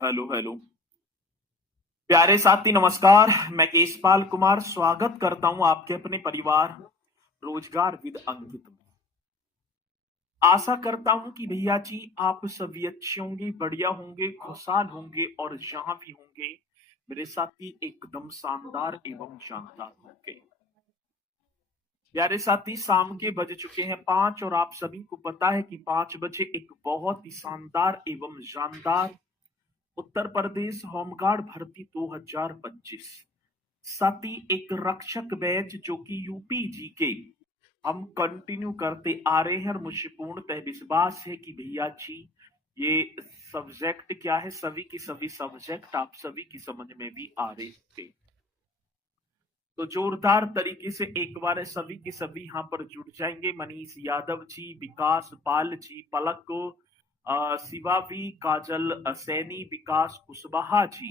Hello hello. प्यारे साथी नमस्कार। मैं केशपाल कुमार स्वागत करता हूं आपके अपने परिवार रोजगार विद अंकित में। आशा करता हूं कि भैया जी आप सभी अच्छे होंगे, बढ़िया होंगे, खुशहाल होंगे और जहां भी होंगे मेरे साथी एकदम शानदार एवं शानदार होंगे। प्यारे साथी शाम के बज चुके हैं 5 और आप सभी को पता है कि 5 बजे एक बहुत ही शानदार एवं जानदार उत्तर प्रदेश होमगार्ड भर्ती 2025 साथी एक रक्षक बैच जो कि यूपी जी के हम कंटिन्यू करते आ रहे हैं और मुझे पूर्णतः विश्वास है कि भैया जी ये सब्जेक्ट क्या है, सभी के सभी सब्जेक्ट आप सभी की समझ में भी आ रहे होंगे। तो जोरदार तरीके से एक बार सभी के सभी यहाँ पर जुड़ जाएंगे। मनीष यादव जी, विकास पाल जी, पलक शिवा भी, काजल सैनी, विकास कुशवाहा जी,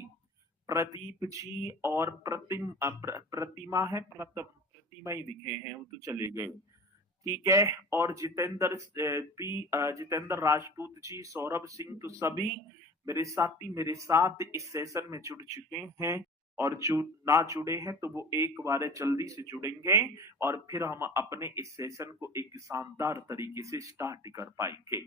प्रदीप जी और प्रतिमा है, प्रतिमा ही दिखे हैं, वो तो चले गए। ठीक है। और जितेंद्र जितेंद्र राजपूत जी, सौरभ सिंह, तो सभी मेरे साथी मेरे साथ इस सेशन में जुड़ चुके हैं। और जो ना जुड़े हैं तो वो एक बार जल्दी से जुड़ेंगे और फिर हम अपने इस सेशन को एक शानदार तरीके से स्टार्ट कर पाएंगे।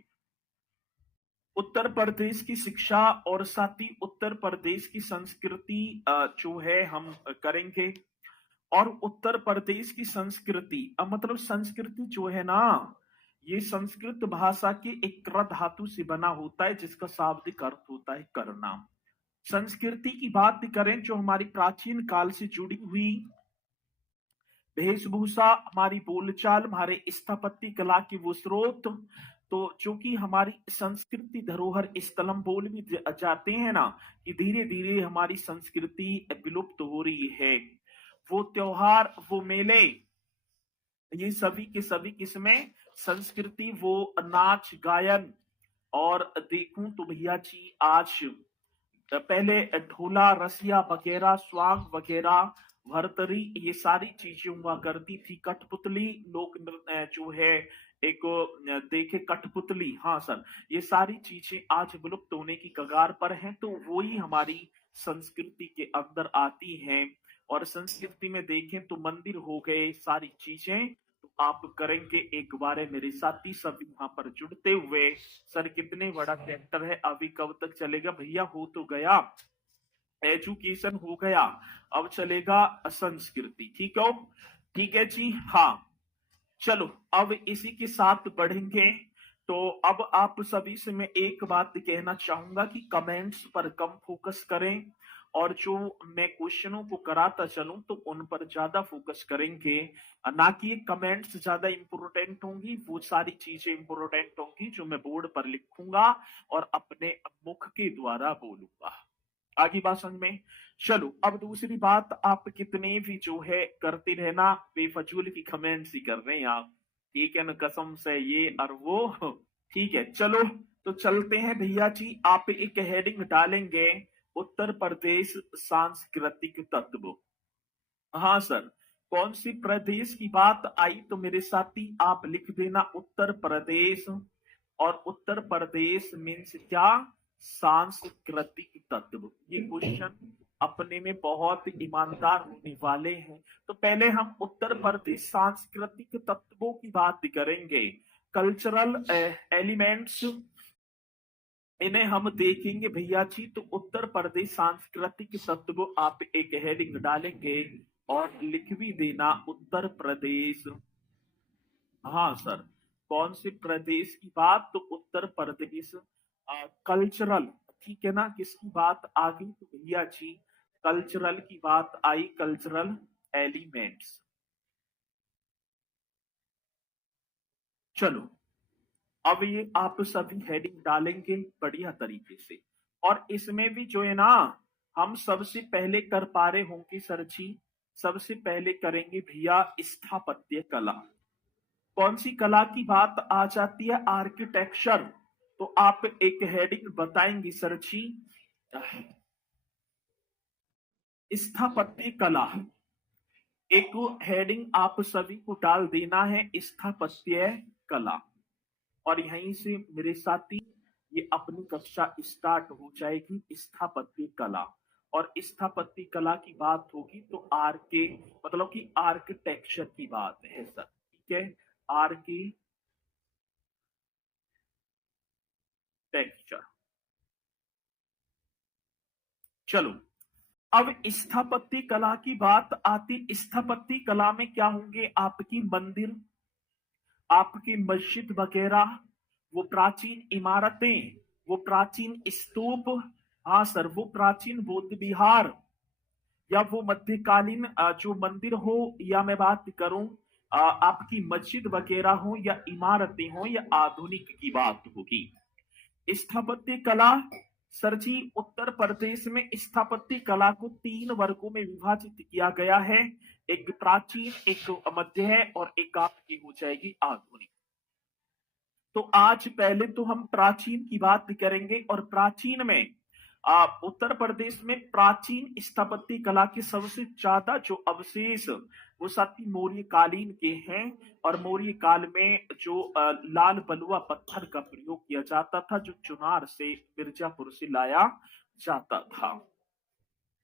उत्तर प्रदेश की शिक्षा और साथ ही उत्तर प्रदेश की संस्कृति जो है हम करेंगे। और उत्तर प्रदेश की संस्कृति मतलब संस्कृति जो है ना, ये संस्कृत भाषा के एक क्र धातु से बना होता है जिसका शाब्दिक अर्थ होता है करना। संस्कृति की बात करें जो हमारी प्राचीन काल से जुड़ी हुई वेशभूषा, हमारी बोलचाल, हमारे स्थापत्य कला की वो स्रोत, तो जो कि हमारी संस्कृति धरोहर स्थल हम बोल भी जाते हैं ना कि धीरे धीरे हमारी संस्कृति विलुप्त हो रही है। वो त्योहार, वो मेले, ये सभी के सभी किसमें संस्कृति, वो नाच गायन। और देखूं तो भैया जी आज पहले ढोला रसिया वगैरह, स्वांग वगैरह, भरतरी, ये सारी चीजें हुआ करती थी। कठपुतली लोक नृत्य जो है एक देखे, कठपुतली, हाँ सर, ये सारी चीजें आज विलुप्त होने की कगार पर हैं। तो वो ही हमारी संस्कृति के अंदर आती हैं। और संस्कृति में देखें तो मंदिर हो गए, सारी चीजें तो आप करेंगे एक बार है मेरे साथी सभी वहां पर जुड़ते हुए। सर कितने बड़ा चैप्टर है, अभी कब तक चलेगा भैया? हो तो गया एजुकेशन, हो गया, अब चलेगा संस्कृति। ठीक है, ठीक है जी, हाँ। चलो अब इसी के साथ बढ़ेंगे। तो अब आप सभी से मैं एक बात कहना चाहूंगा कि कमेंट्स पर कम फोकस करें और जो मैं क्वेश्चनों को कराता चलूं तो उन पर ज्यादा फोकस करेंगे। ना कि कमेंट्स ज्यादा इंपोर्टेंट होंगी, वो सारी चीजें इंपोर्टेंट होंगी जो मैं बोर्ड पर लिखूंगा और अपने मुख के द्वारा बोलूंगा। आगे बात समझ में? चलो अब दूसरी बात, आप कितने भी जो है करते रहना, बेफजूल की कमेंट्स ही कर रहे हैं आप, ठीक है ना, कसम से ये और वो। ठीक है, चलो तो चलते हैं भैया जी। आप एक हेडिंग डालेंगे उत्तर प्रदेश सांस्कृतिक तत्व। हाँ सर, कौन सी प्रदेश की बात आई तो मेरे साथी आप लिख देना उत्तर प्रदेश। और उत्तर प्रदेश मीन्स क्या? सांस्कृतिक तत्व। ये क्वेश्चन अपने में बहुत ईमानदार होने वाले हैं। तो पहले हम उत्तर प्रदेश सांस्कृतिक तत्वों की बात करेंगे, कल्चरल एलिमेंट्स, इन्हें हम देखेंगे भैया जी। तो उत्तर प्रदेश सांस्कृतिक तत्व आप एक हेडिंग डालेंगे और लिख भी देना उत्तर प्रदेश। हाँ सर, कौन से प्रदेश की बात? तो उत्तर प्रदेश कल्चरल, ठीक है ना, किसकी बात आ गई तो भैया जी कल्चरल की बात आई, कल्चरल एलिमेंट्स। चलो अब ये आप सभी हेडिंग डालेंगे बढ़िया तरीके से। और इसमें भी जो है ना, हम सबसे पहले कर पा रहे होंगे सर जी, सबसे पहले करेंगे भैया स्थापत्य कला। कौन सी कला की बात आ जाती है? आर्किटेक्चर। तो आप एक हेडिंग बताएंगे सर जी, स्थापत्य कला। एक हेडिंग आप सभी को डाल देना है स्थापत्य कला। और यहीं से मेरे साथी ये अपनी कक्षा स्टार्ट हो जाएगी स्थापत्य कला, और स्थापत्य कला की बात होगी तो आर्के मतलब कि आर्किटेक्चर की बात है सर, ठीक है, आर्किटेक्चर। चलो, अब स्थापत्य कला की बात आती। स्थापत्य कला में क्या होंगे? आपकी मंदिर, आपकी मस्जिद वगैरह, वो प्राचीन इमारतें, वो प्राचीन स्तूप, हाँ सर, वो प्राचीन बौद्ध विहार, या वो मध्यकालीन जो मंदिर हो, या मैं बात करूं आपकी मस्जिद वगैरह हो, या इमारतें हो, या आधुनिक की बात होगी। स्थापत्य कला सर जी, उत्तर प्रदेश में स्थापत्य कला को 3 वर्गों में विभाजित किया गया है। एक प्राचीन, एक मध्य है, और एक आपकी हो जाएगी आधुनिक। तो आज पहले तो हम प्राचीन की बात करेंगे, और प्राचीन में उत्तर प्रदेश में प्राचीन स्थापत्य कला के सबसे ज्यादा जो अवशेष वो सती मौर्य कालीन के हैं। और मौर्य काल में जो लाल बलुआ पत्थर का प्रयोग किया जाता था, जो चुनार से, मिर्जापुर से लाया जाता था,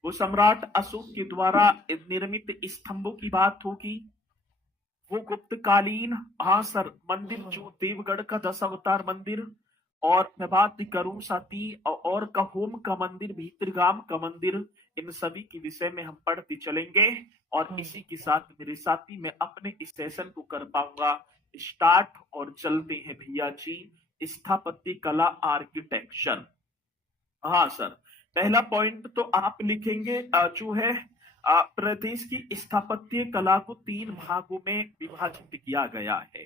वो सम्राट अशोक के द्वारा निर्मित स्तंभों की बात होगी। वो गुप्तकालीन, हाँ सर, मंदिर जो देवगढ़ का 10 अवतार मंदिर, और मैं बात करूं साथी, और कहोम का मंदिर, भीतरगाम का मंदिर, इन सभी के विषय में हम पढ़ते चलेंगे। और इसी के साथ मेरे साथी मैं अपने इस सेशन को कर पाऊंगा स्टार्ट, और चलते हैं भैया जी स्थापत्य कला आर्किटेक्चर। हाँ सर, पहला पॉइंट तो आप लिखेंगे जो है प्रदेश की स्थापत्य कला को 3 भागों में विभाजित किया गया है।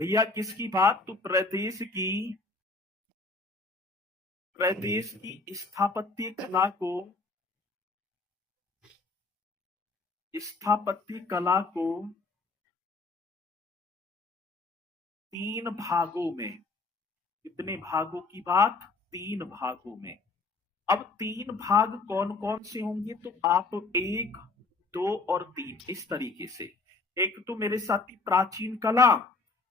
भैया किसकी बात? तो प्रदेश की स्थापत्य कला को 3 भागों में, कितने भागों की बात? 3 भागों में। अब 3 भाग कौन कौन से होंगे? तो आप 1, 2 और 3 इस तरीके से। एक तो मेरे साथी प्राचीन कला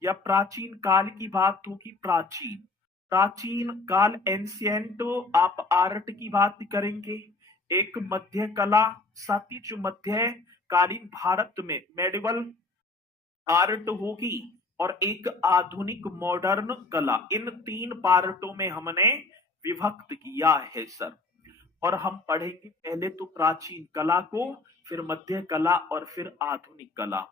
या प्राचीन काल की बात होगी, प्राचीन काल एंशियंट, आप आर्ट की बात करेंगे। एक मध्य कला साथी, जो मध्य कालीन भारत में मेडिवल आर्ट होगी, और एक आधुनिक मॉडर्न कला। इन 3 पार्टों में हमने विभक्त किया है सर। और हम पढ़ेंगे पहले तो प्राचीन कला को, फिर मध्य कला, और फिर आधुनिक कला।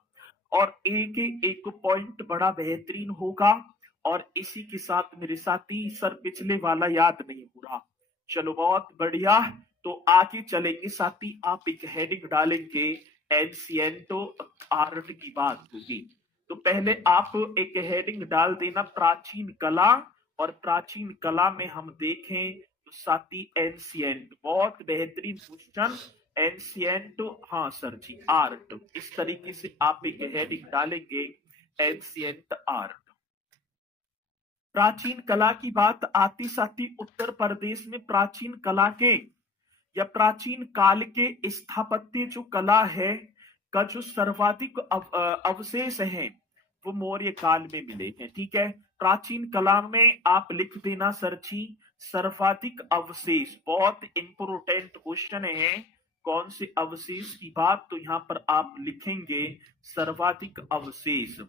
और एक एक पॉइंट बड़ा बेहतरीन होगा। और इसी के साथ मेरे साथी, सर पिछले वाला याद नहीं हो रहा, चलो बहुत बढ़िया। तो आगे चलेंगे साथी, आप एक हेडिंग डालेंगे एंशिएंट आर्ट की बात होगी। तो पहले आप एक हेडिंग डाल देना प्राचीन कला, और प्राचीन कला में हम देखें तो साथी एंशिएंट, बहुत बेहतरीन क्वेश्चन, एंशिएंट, हाँ सर जी, आर्ट, इस तरीके से आप एक हेडिंग डालेंगे एंशिएंट आर्ट। प्राचीन कला की बात आती साथी, उत्तर प्रदेश में प्राचीन कला के या प्राचीन काल के स्थापत्य जो कला है का जो सर्वाधिक अवशेष हैं वो मौर्य काल में मिले हैं। ठीक है, प्राचीन कला में आप लिख देना सर जी सर्वाधिक अवशेष, बहुत इंपोर्टेंट क्वेश्चन है। कौन से अवशेष की बात? तो यहाँ पर आप लिखेंगे सर्वाधिक अवशेष।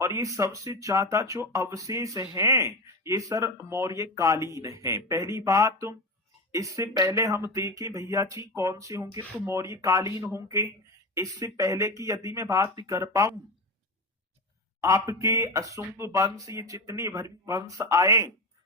और ये सबसे ज्यादा जो अवशेष हैं ये सर मौर्य कालीन है। पहली बात, इससे पहले हम देखें भैया जी कौन से होंगे, तो मौर्य कालीन होंगे। इससे पहले की यदि मैं बात कर पाऊं, आपके शुंग वंश, ये जितने वंश आए,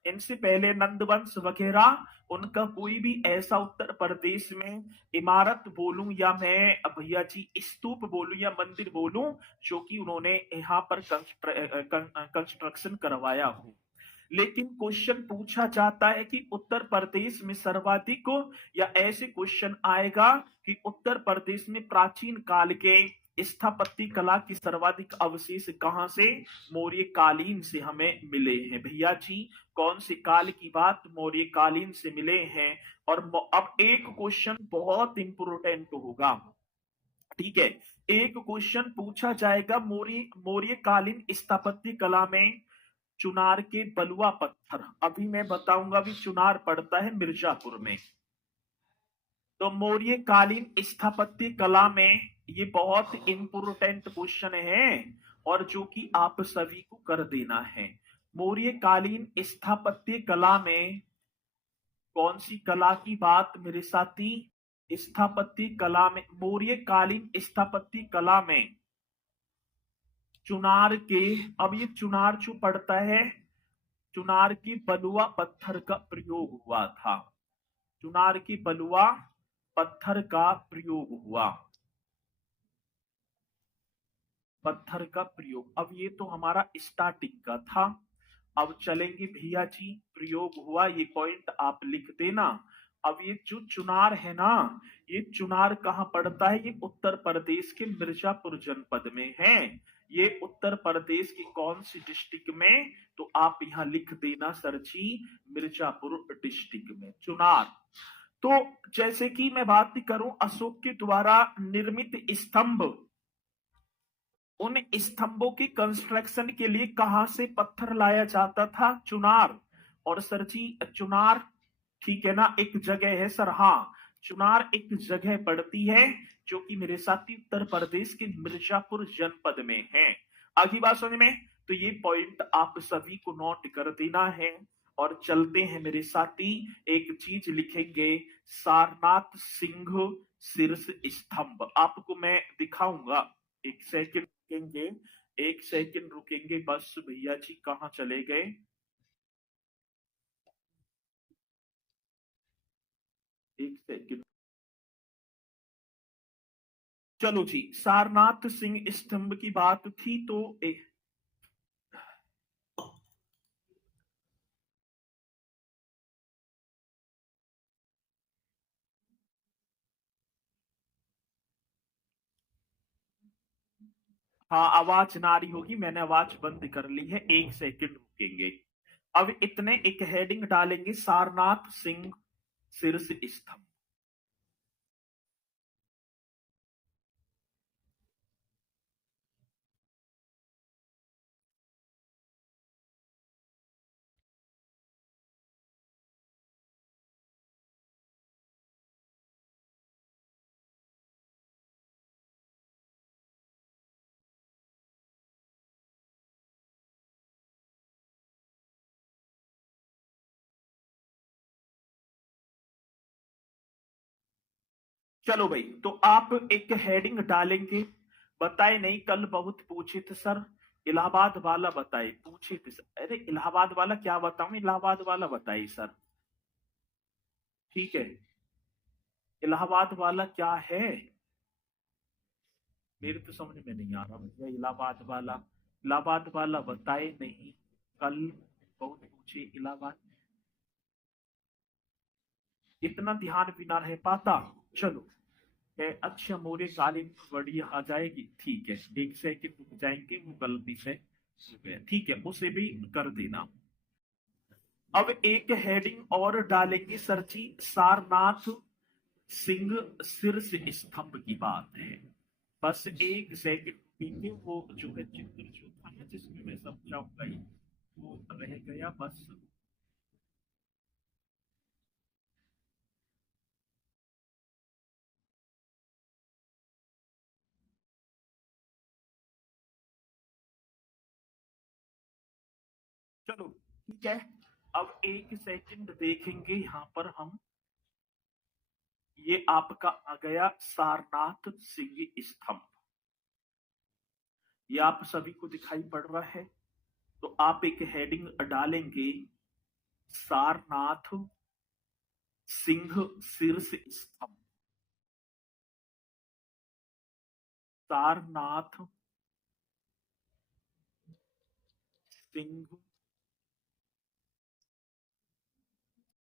इनसे पहले नंद वंश वगैरह, उनका कोई भी ऐसा उत्तर प्रदेश में इमारत बोलूं या मैं भैया जी स्तूप बोलूं या मंदिर बोलूं जो कि उन्होंने यहाँ पर कंस्ट्रक्शन करवाया हो। लेकिन क्वेश्चन पूछा जाता है कि उत्तर प्रदेश में सर्वाधिक, या ऐसे क्वेश्चन आएगा कि उत्तर प्रदेश में प्राचीन काल के स्थापत्य कला की सर्वाधिक अवशेष कहां से? मौर्य कालीन से हमें मिले हैं भैया जी। कौन से काल की बात? मौर्य कालीन से मिले हैं। और अब एक क्वेश्चन बहुत इंपोर्टेंट होगा, ठीक है, एक क्वेश्चन पूछा जाएगा मौर्य कालीन स्थापत्य कला में चुनार के बलुआ पत्थर, अभी मैं बताऊंगा भी चुनार पड़ता है मिर्जापुर में। तो मौर्य कालीन स्थापत्य कला में ये बहुत इंपोर्टेंट क्वेश्चन है और जो कि आप सभी को कर देना है। मौर्य कालीन स्थापत्य कला में कौन सी कला की बात मेरे साथी? स्थापत्य कला में, मौर्य कालीन स्थापत्य कला में चुनार के, अब ये चुनार जो पड़ता है, चुनार की बलुआ पत्थर का प्रयोग हुआ था। चुनार की बलुआ पत्थर का प्रयोग हुआ, पत्थर का प्रयोग। अब ये तो हमारा स्टार्टिंग का था। अब चलेंगे भैया जी, प्रयोग हुआ ये पॉइंट आप लिख देना। अब ये जो चुनार है ना, ये चुनार कहाँ पड़ता है? ये उत्तर प्रदेश के मिर्जापुर जनपद में है। ये उत्तर प्रदेश की कौन सी डिस्ट्रिक्ट में? तो आप यहाँ लिख देना सर जी, मिर्जापुर डिस्ट्रिक्ट में चुनार। तो जैसे कि मैं बात करूं अशोक के द्वारा निर्मित स्तंभ, उन स्तंभों की कंस्ट्रक्शन के लिए कहां से पत्थर लाया जाता था? चुनार। और सर जी चुनार, ठीक है ना, एक जगह है सर, हाँ चुनार एक जगह पड़ती है जो कि मेरे साथी उत्तर प्रदेश के मिर्जापुर जनपद में है। आगे बात समझ में? तो ये पॉइंट आप सभी को नोट कर देना है। और चलते हैं मेरे साथी, एक चीज लिखेंगे, सारनाथ सिंह शीर्ष स्तंभ आपको मैं दिखाऊंगा। एक सेकंड रुकेंगे, एक सेकंड रुकेंगे बस भैया जी, कहाँ चले गए? एक सेकंड। चलो जी, सारनाथ सिंह स्तंभ की बात थी तो हाँ आवाज ना आ रही होगी, मैंने आवाज बंद कर ली है, एक सेकंड रुकेंगे। अब इतने एक हेडिंग डालेंगे, सारनाथ सिंह शीर्ष स्तंभ। चलो भाई, तो आप एक हेडिंग डालेंगे, बताए नहीं, कल बहुत पूछे थे सर, इलाहाबाद वाला बताए, पूछे थे सर, अरे इलाहाबाद वाला क्या बताऊं, इलाहाबाद वाला बताइए सर। ठीक है, इलाहाबाद वाला क्या है? मेरे तो समझ में नहीं आ रहा भैया, इलाहाबाद वाला, इलाहाबाद वाला बताए नहीं, कल बहुत पूछे इलाहाबाद, इतना ध्यान भी ना रह पाता। चलो अच्छा, मोरे कालीन बढ़िया आ जाएगी, ठीक है, एक सेकंड रुक जाएंगे, वो गलती से हो गया, ठीक है, उसे भी कर देना। अब एक हेडिंग और डालेंगे सर जी, सारनाथ सिंह शीर्ष स्तंभ की बात है। बस एक सेकंड पीछे, वो जो है चित्र जो था ना जिसमें मैं समझाऊंगा ही, वो रह गया बस। चलो ठीक है, अब एक सेकंड देखेंगे यहाँ पर हम, ये आपका आ गया सारनाथ सिंह स्तंभ, ये आप सभी को दिखाई पड़ रहा है। तो आप एक हेडिंग डालेंगे, सारनाथ सिंह शीर्ष स्तंभ, सारनाथ सिंह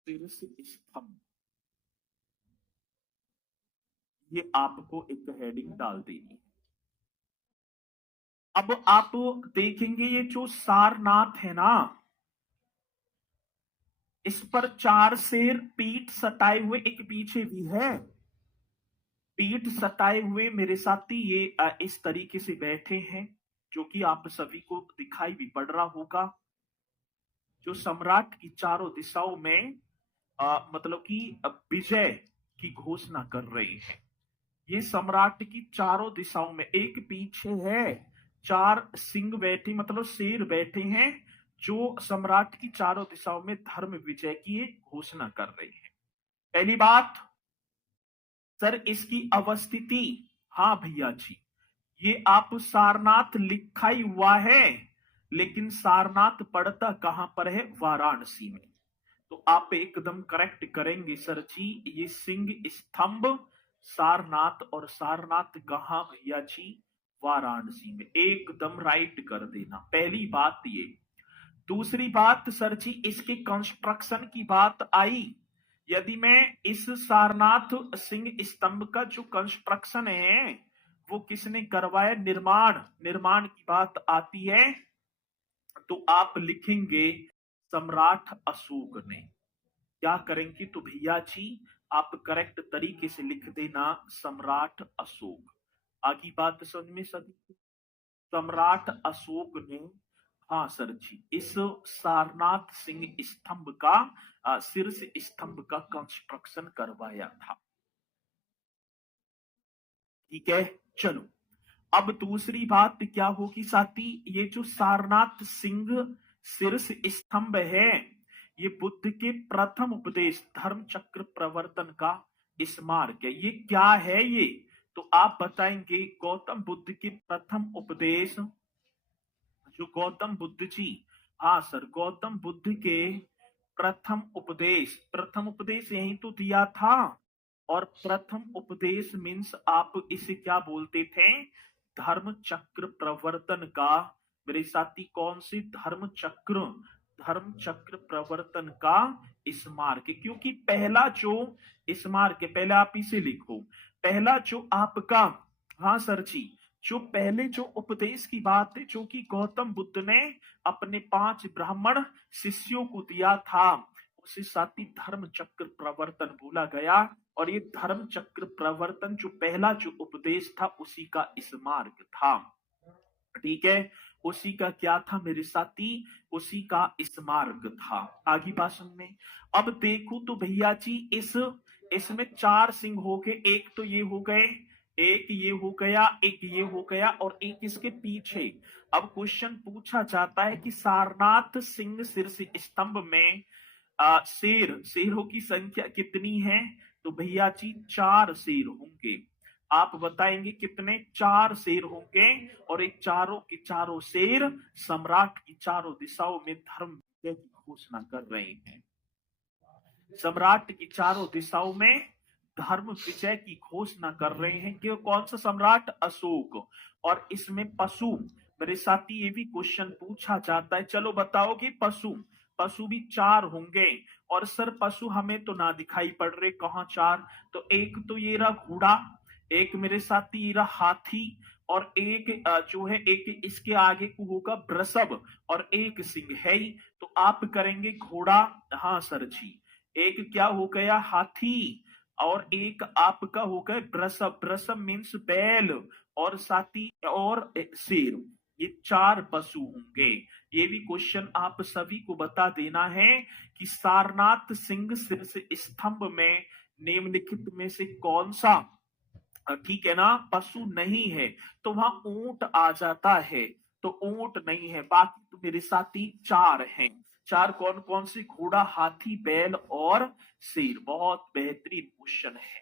शीर्ष स्तंभ, ये आपको एक हेडिंग डाल देनी है। अब आप देखेंगे ये जो सारनाथ है ना, इस पर चार शेर पीठ सटाए हुए एक पीछे भी है, पीठ सटाए हुए मेरे साथी, ये इस तरीके से बैठे हैं, जो कि आप सभी को दिखाई भी पड़ रहा होगा। जो सम्राट की चारों दिशाओं में मतलब कि विजय की घोषणा कर रहे हैं। ये सम्राट की चारों दिशाओं में, एक पीछे है, चार सिंह बैठे मतलब शेर बैठे हैं, जो सम्राट की चारों दिशाओं में धर्म विजय की घोषणा कर रहे हैं। पहली बात, सर इसकी अवस्थिति, हाँ भैया जी, ये आप सारनाथ लिखा ही हुआ है, लेकिन सारनाथ पड़ता कहां पर है? वाराणसी में। तो आप एकदम करेक्ट करेंगे सर जी, ये सिंह स्तंभ सारनाथ, और सारनाथ कहां भैया जी? वाराणसी में। एकदम राइट कर देना, पहली बात ये। दूसरी बात सर जी, इसके कंस्ट्रक्शन की बात आई। यदि मैं इस सारनाथ सिंह स्तंभ का जो कंस्ट्रक्शन है वो किसने करवाया, निर्माण, निर्माण की बात आती है, तो आप लिखेंगे सम्राट अशोक ने। क्या करेंगे? तो भैया जी आप करेक्ट तरीके से लिख देना सम्राट अशोक। आगे बात समझ में सभी? सम्राट अशोक ने, हाँ सर जी, इस सारनाथ सिंह स्तंभ का शीर्ष स्तंभ का कंस्ट्रक्शन करवाया था। ठीक है, चलो अब दूसरी बात क्या होगी साथी, ये जो सारनाथ सिंह शीर्ष स्तंभ है, ये बुद्ध के प्रथम उपदेश धर्म चक्र प्रवर्तन का स्मारक है। ये क्या है ये? तो आप बताएंगे गौतम बुद्ध के प्रथम उपदेश, जो गौतम बुद्ध जी, हाँ सर, गौतम बुद्ध के प्रथम उपदेश, प्रथम उपदेश यही तो दिया था। और प्रथम उपदेश मीन्स आप इसे क्या बोलते थे? धर्म चक्र प्रवर्तन का। मेरे साथी, कौन सी? धर्म चक्र, धर्म चक्र प्रवर्तन का स्मारक, क्योंकि पहला जो स्मारक है, पहले आप इसे लिखो, पहला जो आपका, हाँ सर जी, जो पहले जो उपदेश की बात है जो कि गौतम बुद्ध ने अपने 5 ब्राह्मण शिष्यों को दिया था, उसे साथी धर्म चक्र प्रवर्तन बोला गया। और ये धर्म चक्र प्रवर्तन जो पहला जो उपदेश था उसी का स्मारक था। ठीक है, उसी का क्या था मेरे साथी? उसी का स्मारक था। आगे भाषण में अब देखो तो भैया जी, इसमें 4 सिंह हो गए, एक तो ये हो गए, एक ये हो गया, एक ये हो गया, और एक इसके पीछे। अब क्वेश्चन पूछा जाता है कि सारनाथ सिंह शीर्ष स्तंभ में शेरों की संख्या कितनी है? तो भैया जी 4 शेर होंगे। आप बताएंगे कितने? 4 शेर होंगे, और एक चारों के चारों शेर सम्राट की चारों दिशाओं में धर्म विजय की घोषणा कर रहे हैं। सम्राट की चारों दिशाओं में धर्म विजय की घोषणा कर रहे हैं कि कौन सा सम्राट? अशोक। और इसमें पशु, मेरे साथी ये भी क्वेश्चन पूछा जाता है, चलो बताओ कि पशु, पशु भी 4 होंगे। और सर पशु हमें तो ना दिखाई पड़ रहे, कहां 4? तो एक तो ये रहा घोड़ा, एक मेरे साथी ये रहा हाथी, और एक जो है एक इसके आगे को होगा वृषभ, और एक सिंह है ही। तो आप करेंगे घोड़ा, हाँ सर जी, एक क्या हो गया? हाथी, और एक आपका हो गया वृषभ, वृषभ मीन्स बैल, और साथी और शेर, ये 4 पशु होंगे। ये भी क्वेश्चन आप सभी को बता देना है कि सारनाथ सिंह शीर्ष स्तंभ में निम्नलिखित में से कौन सा, ठीक है ना, पशु नहीं है? तो वहां ऊंट आ जाता है, तो ऊंट नहीं है। बाकी तो मेरे साथी 4 हैं। 4 कौन कौन से? घोड़ा, हाथी, बैल और शेर। बहुत बेहतरीन क्वेश्चन है।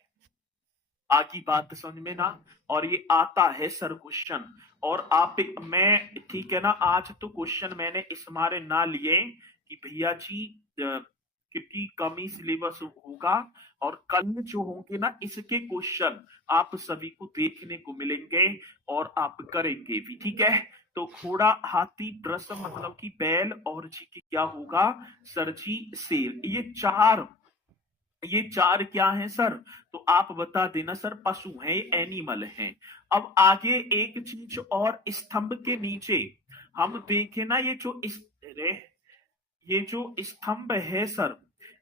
आगे बात समझ में ना? और ये आता है सर क्वेश्चन, और आप मैं, ठीक है ना, आज तो क्वेश्चन मैंने इस मारे ना लिए कि भैया जी क्योंकि कम ही सिलेबस होगा, और कल जो होंगे ना इसके क्वेश्चन आप सभी को देखने को मिलेंगे, और आप करेंगे भी। ठीक है, तो घोड़ा, हाथी, वृषभ मतलब कि बैल, और जी की क्या होगा सर जी? शेर। ये चार क्या हैं सर? तो आप बता देना सर, पशु हैं, एनिमल हैं। अब आगे एक चीज और, स्तंभ के नीचे हम देखें ना, ये जो स्तंभ है सर,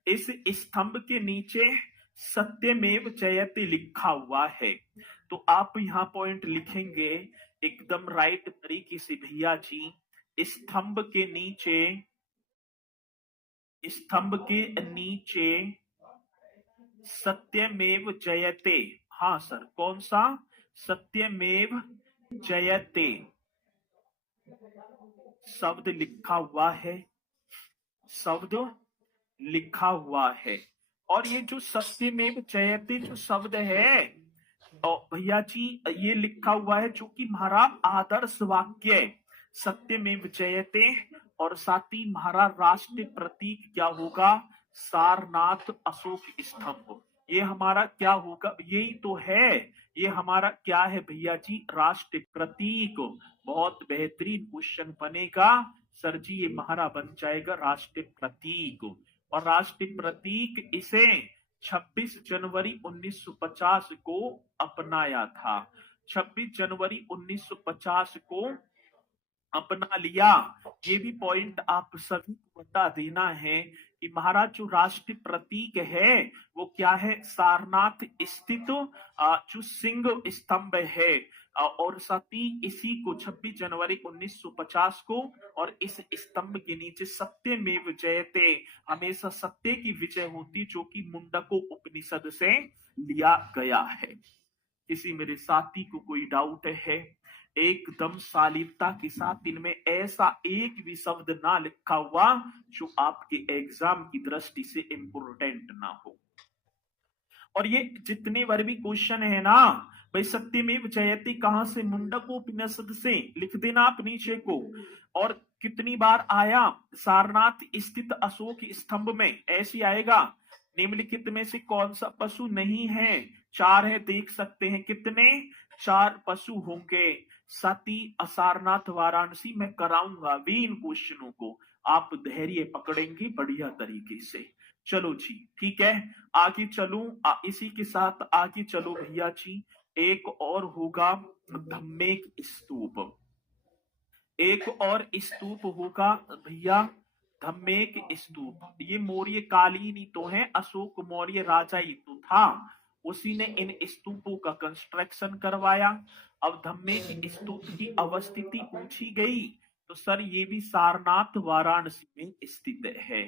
इस स्तंभ के नीचे सत्यमेव जयते लिखा हुआ है। तो आप यहाँ पॉइंट लिखेंगे एकदम राइट तरीके से भैया जी, स्तंभ के नीचे स्तंभ के नीचे सत्यमेव जयते। हाँ सर, कौन सा? सत्यमेव जयते शब्द लिखा हुआ है, शब्द लिखा हुआ है। और ये जो सत्यमेव जयते जो शब्द है, तो भैया जी ये लिखा हुआ है जो कि हमारा आदर्श वाक्य है, सत्यमेव जयते। और साथ ही हमारा राष्ट्रीय प्रतीक क्या होगा? सारनाथ अशोक स्तंभ। ये हमारा क्या होगा? यही तो है, ये हमारा क्या है भैया जी? राष्ट्रीय प्रतीक। बहुत बेहतरीन क्वेश्चन बनेगा सर जी, ये हमारा बन जाएगा राष्ट्रीय प्रतीक। और राष्ट्रीय प्रतीक इसे 26 जनवरी 1950 को अपनाया था। 26 जनवरी 1950 को अपना लिया। ये भी पॉइंट आप सभी को बता देना है कि महाराज जो राष्ट्रीय प्रतीक है वो क्या है? सारनाथ स्थित जो सिंह स्तंभ है। और साथ ही इसी को 26 जनवरी 1950 को, और इस स्तंभ के नीचे सत्यमेव जयते, हमेशा सत्य की विजय होती, जो कि मुंडको उपनिषद से लिया गया है। किसी मेरे साथी को कोई डाउट है? एकदम शालीनता के साथ इनमें ऐसा एक भी शब्द ना लिखा हुआ जो आपके एग्जाम की दृष्टि से इंपोर्टेंट ना हो। और ये जितने बार भी क्वेश्चन है ना भाई, सत्यमेव जयते कहां से? मुंडकोपनिषद से लिख देना आप नीचे को। और कितनी बार आया? सारनाथ स्थित अशोक स्तंभ में, ऐसे आएगा। निम्नलिखित में से कौन सा पशु नहीं है? 4 है, देख सकते हैं कितने? 4 पशु होंगे। सती असारनाथ वाराणसी में कराऊंगा भी इन क्वेश्चनों को, आप धैर्य पकड़ेंगे बढ़िया तरीके से। चलो जी ठीक है, आगे चलूं। इसी के साथ आगे चलो भैया जी। एक और होगा धम्मेक स्तूप। एक और स्तूप होगा भैया धम्मेक स्तूप। ये मौर्य कालीन ही तो है, अशोक मौर्य राजा ही तो था, उसी ने इन स्तूपों का कंस्ट्रक्शन करवाया। अब धम्मेक स्तूप की अवस्थिति पूछी गई तो सर ये भी सारनाथ वाराणसी में स्थित है।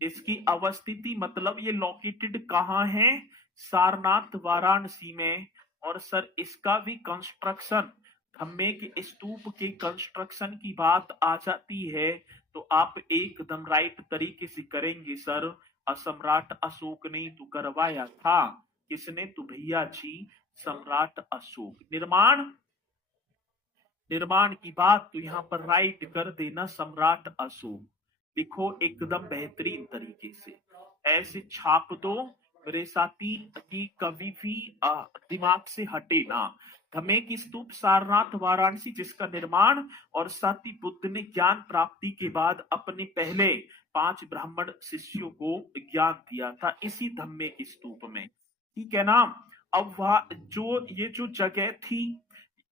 इसकी अवस्थिति मतलब ये लोकेटेड कहाँ है? सारनाथ वाराणसी में। और सर इसका भी कंस्ट्रक्शन, धम्मेक स्तूप के कंस्ट्रक्शन की बात आ जाती है तो आप एकदम राइट तरीके से करेंगे सर। सम्राट अशोक ने तो करवाया था। किसने? तो भैया जी सम्राट अशोक। निर्माण की बात तो यहाँ पर राइट कर देना, सम्राट अशोक। लिखो एकदम बेहतरीन तरीके से, ऐसे छाप दो मेरे साथी कि कभी भी दिमाग से हटे ना। धम्मेक स्तूप सारनाथ वाराणसी, जिसका निर्माण और साथ ही बुद्ध ने ज्ञान प्राप्ति के बाद अपने पहले 5 ब्राह्मण शिष्यों को ज्ञान दिया था इसी धम्मेक स्तूप में, ठीक है ना। अब वह जो ये जो जगह थी,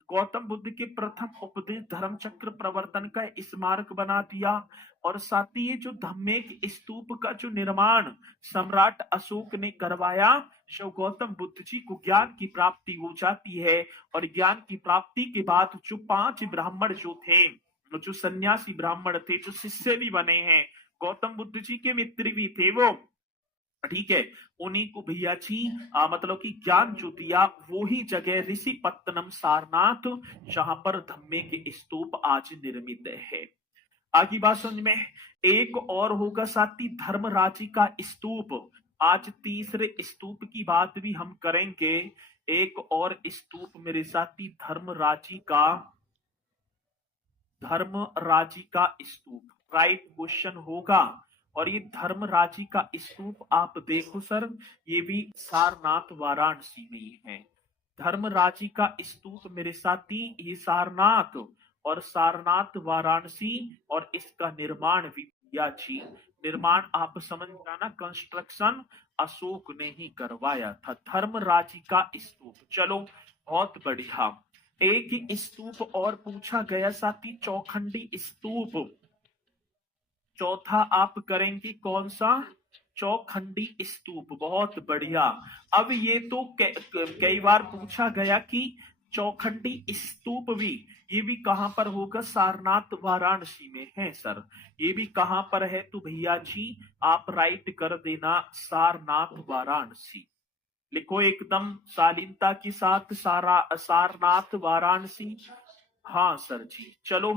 गौतम बुद्ध के प्रथम उपदेश धर्म चक्र प्रवर्तन का स्मारक बना दिया। और साथ ही ये जो धम्मेक स्तूप का जो निर्माण सम्राट अशोक ने करवाया, जो गौतम बुद्ध जी को ज्ञान की प्राप्ति हो जाती है। और ज्ञान की प्राप्ति के बाद जो 5 ब्राह्मण जो थे, जो सन्यासी ब्राह्मण थे, जो शिष्य भी बने हैं, गौतम बुद्ध जी के मित्र भी थे वो, ठीक है, उन्हीं को भैया जी मतलब कि ज्ञान जो दिया, वो ही जगह ऋषिपत्तनम सारनाथ, जहां पर धम्मेक स्तूप आज निर्मित है। आगे बात समझ में। एक और होगा साथी धर्मराजी का स्तूप। आज तीसरे स्तूप की बात भी हम करेंगे। एक और स्तूप मेरे साथी धर्मराजी का स्तूप राइट क्वेश्चन होगा। और ये धर्मराजी का स्तूप आप देखो सर, ये भी सारनाथ वाराणसी में ही है। धर्मराजी का स्तूप मेरे साथी ये सारनाथ और सारनाथ वाराणसी, और इसका निर्माण भी किया जी। निर्माण आप समझ जाना, कंस्ट्रक्शन अशोक ने ही करवाया था धर्मराजी का स्तूप। चलो बहुत बढ़िया। एक स्तूप और पूछा गया साथी, चौखंडी स्तूप। चौथा आप करेंगे कौन सा? चौखंडी स्तूप। बहुत बढ़िया। अब ये तो कई बार पूछा गया कि चौखंडी स्तूप भी, ये भी कहां पर होगा? सारनाथ वाराणसी में है सर। ये भी कहां पर है? तो भैया जी आप राइट कर देना, सारनाथ वाराणसी। लिखो एकदम शालीनता के साथ, सारनाथ वाराणसी। हाँ सर जी। चलो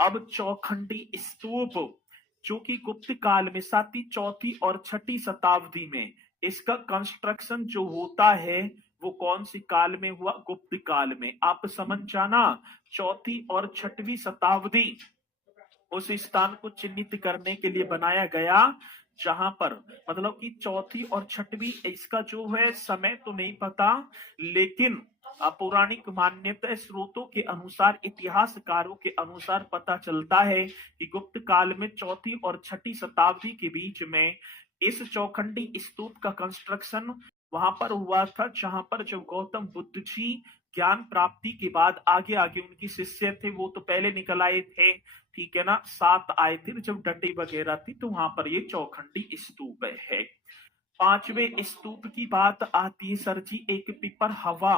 अब चौखंडी स्तूप, जो कि गुप्त काल में 7वीं 4वीं और 6वीं शताब्दी में इसका कंस्ट्रक्शन जो होता है वो कौन सी काल में हुआ? गुप्त काल में। आप समझ जाना 4वीं और 6वीं शताब्दी उस स्थान को चिन्हित करने के लिए बनाया गया, जहां पर मतलब कि 4वीं और 6वीं, इसका जो है समय तो नहीं पता, लेकिन पौराणिक मान्यता स्रोतों के अनुसार, इतिहासकारों के अनुसार पता चलता है कि गुप्त काल में 4वीं और 6वीं शताब्दी के बीच में इस चौखंडी स्तूप का कंस्ट्रक्शन वहां पर हुआ था, जहां पर जब गौतम बुद्ध जी ज्ञान प्राप्ति के बाद आगे आगे उनकी शिष्य थे वो तो पहले निकल आए थे, ठीक है ना, 7 आए थे जब डंडी वगैरह थी, तो वहां पर ये चौखंडी स्तूप है। 5वें स्तूप की बात आती है सर जी, एक पीपर हवा।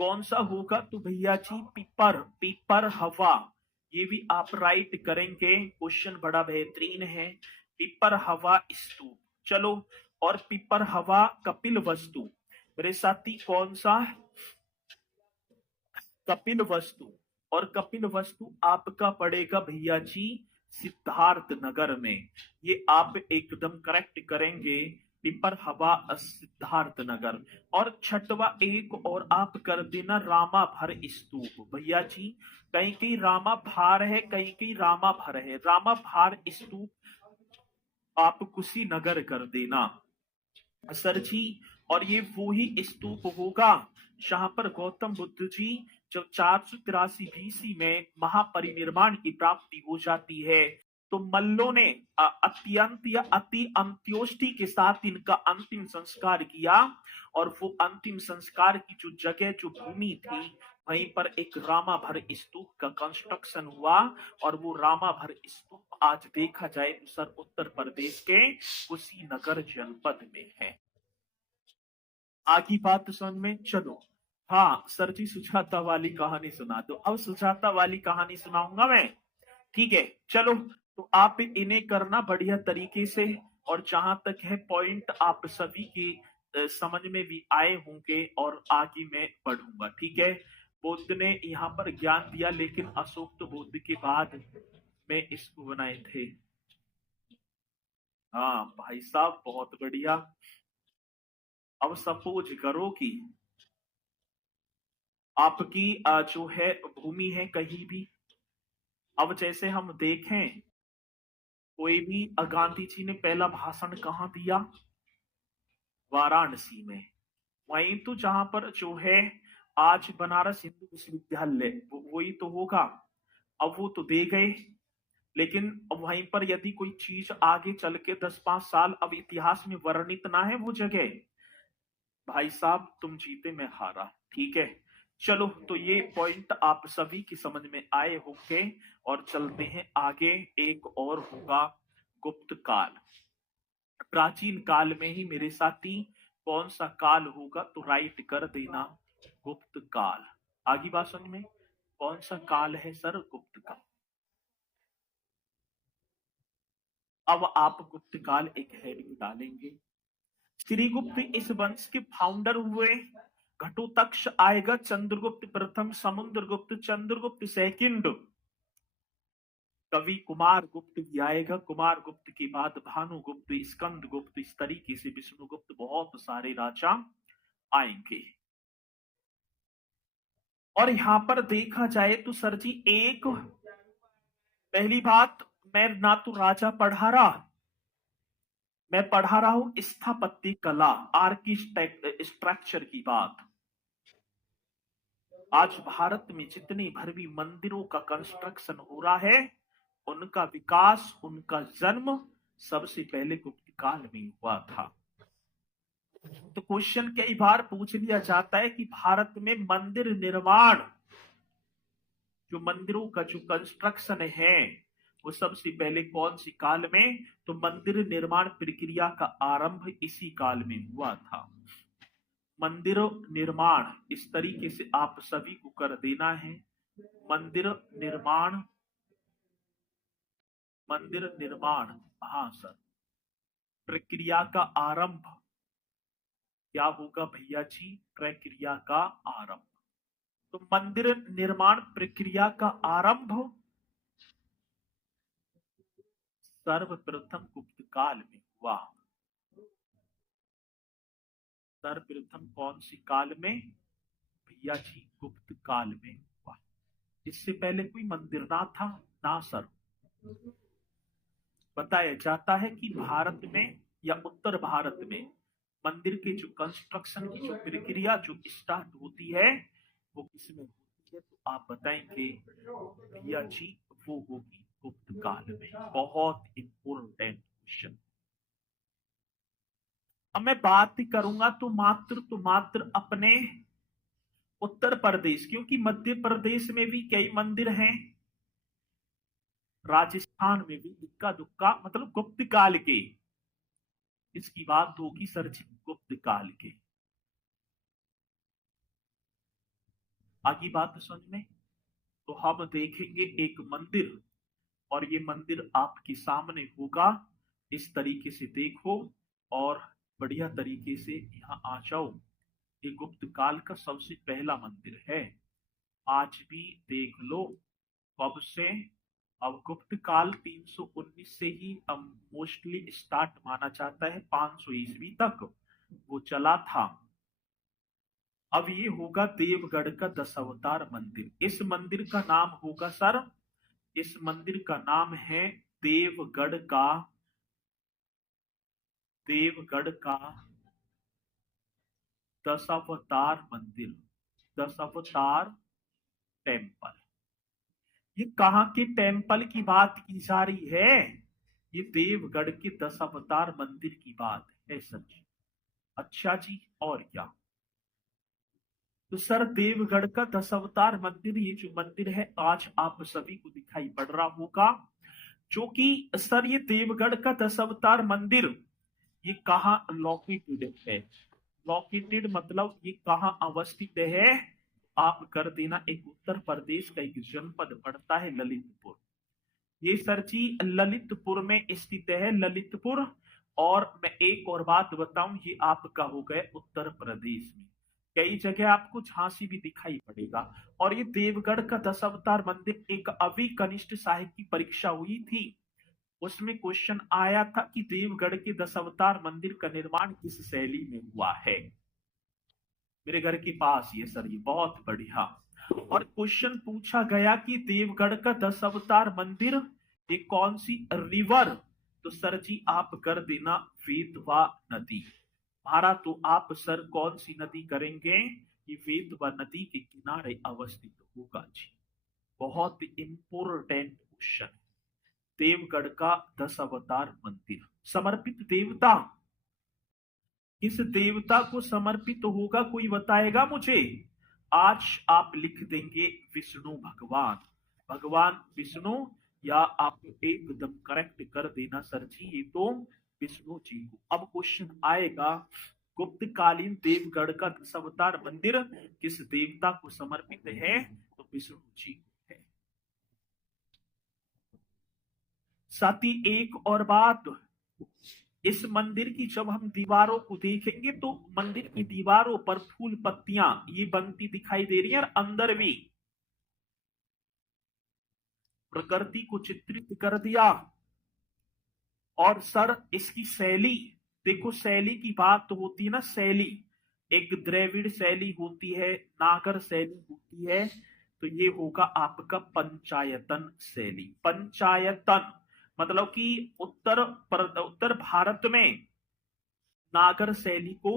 कौन सा होगा? तो भैया जी पीपर हवा। ये भी आप राइट करेंगे, क्वेश्चन बड़ा बेहतरीन है। पीपर हवा स्तूप। चलो, और पीपर हवा कपिल वस्तु, मेरे साथी कौन सा? कपिल वस्तु। और कपिल वस्तु आपका पड़ेगा भैया जी सिद्धार्थ नगर में। ये आप एकदम करेक्ट करेंगे, पिपर हवा सिद्धार्थ नगर। और छठवा एक और आप कर देना, रामा भर स्तूप। भैया जी कहीं कहीं रामा भार है, कहीं कहीं रामा भर है, रामा भार स्तूप आप कुशीनगर कर देना सर जी। और ये वो ही स्तूप होगा जहां पर गौतम बुद्ध जी जब 483 बीसी में महापरिनिर्वाण की प्राप्ति हो जाती है, तो मल्लों ने अत्यंत या अति अंत्योष्टि के साथ इनका अंतिम संस्कार किया। और वो अंतिम संस्कार की जो जगह, जो भूमि थी, वहीं पर एक रामाभर स्तूप का कंस्ट्रक्शन हुआ। और वो रामाभर स्तूप आज देखा जाए तो सर उत्तर प्रदेश के कुशीनगर जनपद में है। आगे बात समझ में? चलो, हाँ सर जी सुजाता वाली कहानी सुना दो। अब सुजाता वाली कहानी सुनाऊंगा मैं, ठीक है। चलो, तो आप इन्हें करना बढ़िया तरीके से, और जहां तक है पॉइंट आप सभी की समझ में भी आए होंगे, और आगे मैं बढ़ूंगा, ठीक है। बुद्ध ने यहाँ पर ज्ञान दिया, लेकिन अशोक तो बुद्ध के बाद में इसको बनाए थे। हाँ भाई साहब बहुत बढ़िया। अब सपोज करो कि आपकी जो है भूमि है कहीं भी, अब जैसे हम देखें कोई भी, गांधी जी ने पहला भाषण कहाँ दिया? वाराणसी में। वहीं तो जहां पर जो है आज बनारस हिंदू विश्वविद्यालय, वही तो होगा। अब वो तो दे गए, लेकिन वहीं पर यदि कोई चीज आगे चल के 10-5 साल अब इतिहास में वर्णित ना है वो जगह, भाई साहब तुम जीते मैं हारा, ठीक है। चलो, तो ये पॉइंट आप सभी की समझ में आए होंगे, और चलते हैं आगे। एक और होगा गुप्त काल। प्राचीन काल में ही मेरे साथी कौन सा काल होगा? तो राइट कर देना, गुप्त काल। आगे बात समझ में? कौन सा काल है सर? गुप्त काल। अब आप गुप्त काल एक हेडिंग डालेंगे। श्रीगुप्त इस वंश के फाउंडर हुए। घटोत्कच आएगा चंद्रगुप्त प्रथम, समुद्रगुप्त, चंद्रगुप्त सेकंड, कवि कुमार गुप्त भी आएगा। कुमार गुप्त के बाद भानुगुप्त, स्कंद गुप्त, इस तरीके से विष्णुगुप्त, बहुत सारे राजा आएंगे। और यहां पर देखा जाए तो सर जी, एक पहली बात, मैं ना तो राजा पढ़ा रहा, मैं पढ़ा रहा हूं स्थापत्य कला, आर्किटेक्चर की बात। आज भारत में जितने भर भी मंदिरों का कंस्ट्रक्शन हो रहा है, उनका विकास, उनका जन्म सबसे पहले गुप्त काल में हुआ था। तो क्वेश्चन कई बार पूछ लिया जाता है कि भारत में मंदिर निर्माण, जो मंदिरों का जो कंस्ट्रक्शन है, वो सबसे पहले कौन सी काल में? तो मंदिर निर्माण प्रक्रिया का आरंभ इसी काल में हुआ था। मंदिर निर्माण इस तरीके से आप सभी को कर देना है। मंदिर निर्माण, मंदिर निर्माण, हाँ सर। प्रक्रिया का आरंभ क्या होगा भैया जी? प्रक्रिया का आरंभ। तो मंदिर निर्माण प्रक्रिया का आरंभ सर्वप्रथम गुप्त काल में हुआ। सर्वप्रथम कौन सी काल में भैया जी? गुप्त काल में हुआ। इससे पहले कोई मंदिर ना था ना सर। बताया जाता है कि भारत में या उत्तर भारत में मंदिर के जो कंस्ट्रक्शन की जो प्रक्रिया जो स्टार्ट होती है वो किसमें होती है? तो आप बताएंगे भैया जी वो होगी गुप्त काल में। बहुत इंपोर्टेंट क्वेश्चन। अब मैं बात करूंगा तो मात्र अपने उत्तर प्रदेश, क्योंकि मध्य प्रदेश में भी कई मंदिर हैं, राजस्थान में भी इक्का दुक्का, मतलब गुप्त काल के। इसकी बात होगी सर जी गुप्त काल के। आगे बात समझ में। तो हम देखेंगे एक मंदिर, और ये मंदिर आपके सामने होगा। इस तरीके से देखो और बढ़िया तरीके से यहाँ आ जाओ। ये गुप्त काल का सबसे पहला मंदिर है। आज भी देख लो कब से। अब गुप्त काल 319 से ही मोस्टली स्टार्ट माना जाता है, 500 ईस्वी तक वो चला था। अब ये होगा देवगढ़ का दशावतार मंदिर। इस मंदिर का नाम होगा सर, इस मंदिर का नाम है देवगढ़ का, देवगढ़ का दशावतार मंदिर, दशावतार टेम्पल। ये कहाँ के टेम्पल की बात की जा रही है? ये देवगढ़ के दशावतार मंदिर की बात है सर जी। अच्छा जी, और क्या? तो सर देवगढ़ का दशावतार मंदिर, ये जो मंदिर है आज आप सभी को दिखाई पड़ रहा होगा, जो कि सर ये देवगढ़ का दशावतार मंदिर ये कहाँ लोकेटेड है? लोकेटेड मतलब ये कहाँ अवस्थित है? आप कर देना, एक उत्तर प्रदेश का एक जनपद पड़ता है ललितपुर। ये सर जी ललितपुर में स्थित है, ललितपुर। और मैं एक और बात बताऊं, ये आपका हो गया उत्तर प्रदेश में। कई जगह आपको झांसी भी दिखाई पड़ेगा। और ये देवगढ़ का दशावतार मंदिर, एक अभी कनिष्ठ सहायक की परीक्षा हुई थी, उसमें क्वेश्चन आया था कि देवगढ़ के दशावतार मंदिर का निर्माण किस शैली में हुआ है। मेरे घर के पास ये सर, ये बहुत बढ़िया। और क्वेश्चन पूछा गया कि देवगढ़ का दशावतार मंदिर ये कौन सी रिवर? तो सर जी आप कर देना वेतवा नदी। हमारा तो आप सर कौन सी नदी करेंगे? ये वेतवा नदी के किनारे अवस्थित होगा जी। बहुत इंपोर्टेंट क्वेश्चन। देवगढ़ का दशावतार मंदिर समर्पित देवता किस देवता को समर्पित होगा, कोई बताएगा मुझे? आज आप लिख देंगे विष्णु भगवान, भगवान विष्णु, या आप एकदम करेक्ट कर देना सर जी ये तो विष्णु जी को। अब क्वेश्चन आएगा गुप्तकालीन देवगढ़ का दशावतार मंदिर किस देवता को समर्पित है? तो विष्णु जी को है। साथ ही एक और बात, इस मंदिर की जब हम दीवारों को देखेंगे तो मंदिर की दीवारों पर फूल पत्तियां ये बनती दिखाई दे रही है, और अंदर भी प्रकृति को चित्रित कर दिया। और सर इसकी शैली देखो, शैली की बात तो होती है ना, शैली एक द्रविड़ शैली होती है, नागर शैली होती है, तो ये होगा आपका पंचायतन शैली। पंचायतन मतलब कि उत्तर भारत में नागर शैली को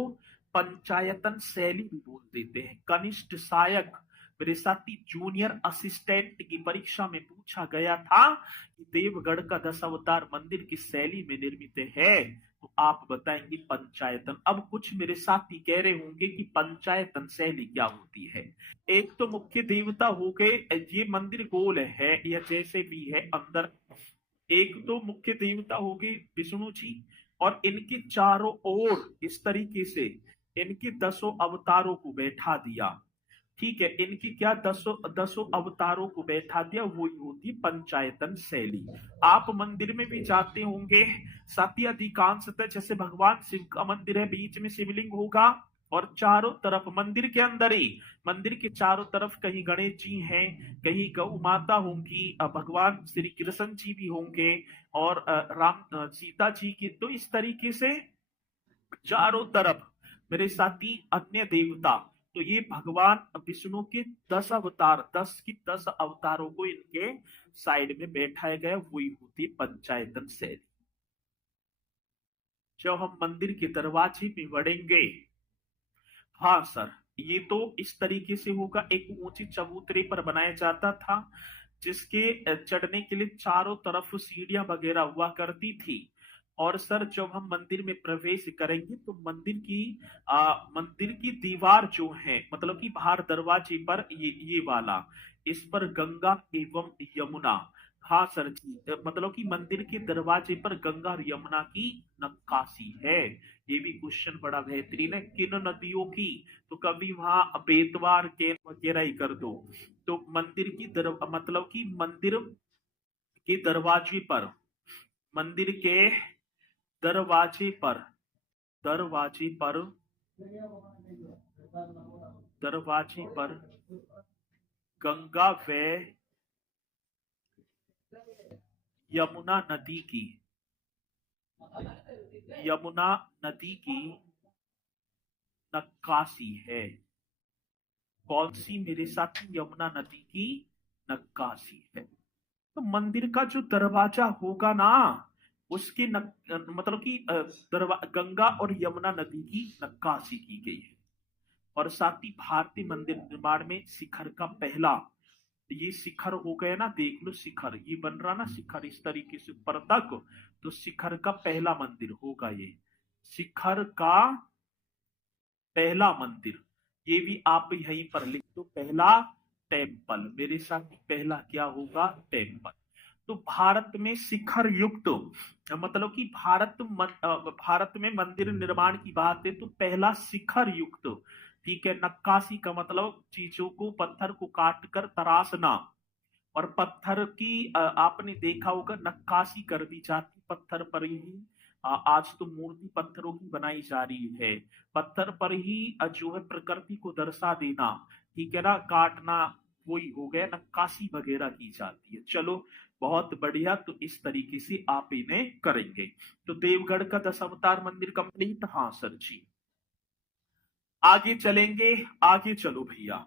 पंचायतन शैली भी बोल देते हैं। कनिष्ठ सहायक मेरे साथी जूनियर असिस्टेंट की परीक्षा में पूछा गया था कि देवगढ़ का दशावतार मंदिर किस शैली में निर्मित है? तो आप बताएंगे पंचायतन। अब कुछ मेरे साथी कह रहे होंगे कि पंचायतन शैली क्या होती है? एक तो मुख्य देवता हो गए, ये मंदिर गोल है या जैसे भी है अंदर, एक तो मुख्य देवता हो गए विष्णु जी, और इनके चारों ओर इस तरीके से इनके दसों अवतारों को बैठा दिया। ठीक है, इनकी क्या दसों दसों अवतारों को बैठा दिया, वही होती है पंचायतन शैली। आप मंदिर में भी जाते होंगे, साथी अधिकांशतः जैसे भगवान शिव का मंदिर है, बीच में शिवलिंग होगा और चारों तरफ मंदिर के अंदर ही, मंदिर के चारों तरफ कहीं गणेश जी हैं, कहीं गौ माता होंगी, भगवान श्री कृष्ण जी भी होंगे और राम सीता जी की। तो इस तरीके से चारों तरफ मेरे साथी अन्य देवता। तो ये भगवान विष्णु के 10 अवतार, 10 की 10 अवतारों को इनके साइड में बैठाया गया, वही होती पंचायतन शैली। जब हम मंदिर के दरवाजे में बढ़ेंगे, हाँ सर, ये तो इस तरीके से होगा। एक ऊंची चबूतरे पर बनाया जाता था, जिसके चढ़ने के लिए चारों तरफ सीढ़ियां वगैरह हुआ करती थी। और सर जब हम मंदिर में प्रवेश करेंगे तो मंदिर की दीवार जो है, मतलब कि बाहर दरवाजे पर ये वाला, इस पर गंगा एवं यमुना। हाँ सर जी, मतलब कि मंदिर के दरवाजे पर गंगा और यमुना की नक्काशी है। ये भी क्वेश्चन बड़ा बेहतरीन है, किन नदियों की? तो कभी वहां बेतवार के वगैरह ही कर दो। तो मंदिर की मतलब कि मंदिर के दरवाजे पर, मंदिर के दरवाजे पर, दरवाजे पर, दरवाजे पर गंगा व यमुना नदी की, यमुना नदी की नक्काशी है। कौन सी मेरे साथ? यमुना नदी की नक्काशी है। तो मंदिर का जो दरवाजा होगा ना, उसकी मतलब कि गंगा और यमुना नदी की नक्काशी की गई है। और साथ ही भारतीय मंदिर निर्माण में शिखर का पहला, ये शिखर हो गया ना, देख लो शिखर ये बन रहा ना, शिखर इस तरीके से ऊपर तक, तो शिखर का पहला मंदिर होगा ये, शिखर का पहला मंदिर। ये भी आप यहीं पर लिख दो, पहला टेम्पल। मेरे साथ पहला क्या होगा? टेम्पल। तो भारत में शिखर युक्त, मतलब कि भारत में मंदिर निर्माण की बात है तो पहला शिखर युक्त। ठीक है, नक्काशी का मतलब चीजों को, पत्थर को काट कर तराशना। और पत्थर की आपने देखा होगा नक्काशी कर दी जाती पत्थर पर ही। आज तो मूर्ति पत्थरों की बनाई जा रही है, पत्थर पर ही जो है प्रकृति को दर्शा देना, ठीक है ना, काटना, वही हो गया, नक्काशी वगैरह की जाती है। चलो बहुत बढ़िया, तो इस तरीके से आप इन्हें करेंगे। तो देवगढ़ का 10 अवतार मंदिर कंप्लीट। हाँ सर जी, आगे चलेंगे, आगे चलो भैया।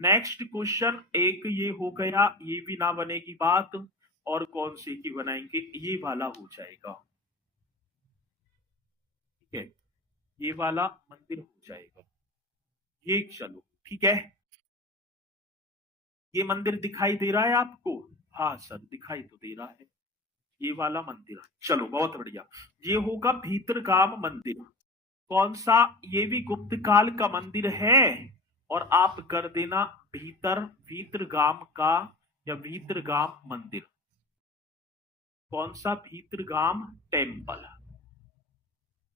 नेक्स्ट क्वेश्चन एक ये हो गया, ये भी ना बनेगी बात, और कौन से की बनाएंगे, ये वाला हो जाएगा। ठीक है, ये वाला मंदिर हो जाएगा, ये चलो ठीक है। ये मंदिर दिखाई दे रहा है आपको? हाँ सर दिखाई तो दे रहा है, ये वाला मंदिर। चलो बहुत बढ़िया, ये होगा भीतरगाम मंदिर। कौन सा? ये भी गुप्त काल का मंदिर है। और आप कर देना भीतरगाम का, या भीतरगाम मंदिर। कौन सा? भीतरगाम टेम्पल।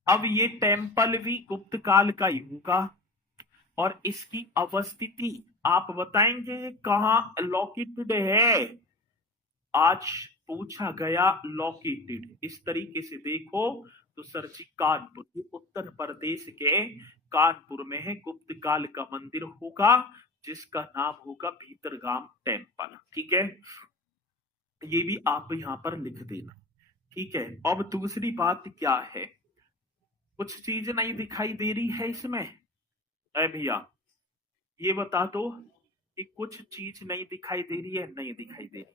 अब ये टेम्पल भी गुप्त काल का ही होगा। और इसकी अवस्थिति आप बताएंगे ये कहाँ लोकेटेड है? आज पूछा गया लोकेटेड, इस तरीके से देखो तो सर जी कानपुर, ये उत्तर प्रदेश के कानपुर में है, गुप्त काल का मंदिर होगा जिसका नाम होगा भीतरगाम टेम्पल। ठीक है, ये भी आप यहां पर लिख देना। ठीक है, अब दूसरी बात क्या है, कुछ चीज नहीं दिखाई दे रही है इसमें? अरे भैया ये बता दो कि कुछ चीज नहीं दिखाई दे रही है? नहीं दिखाई दे रही।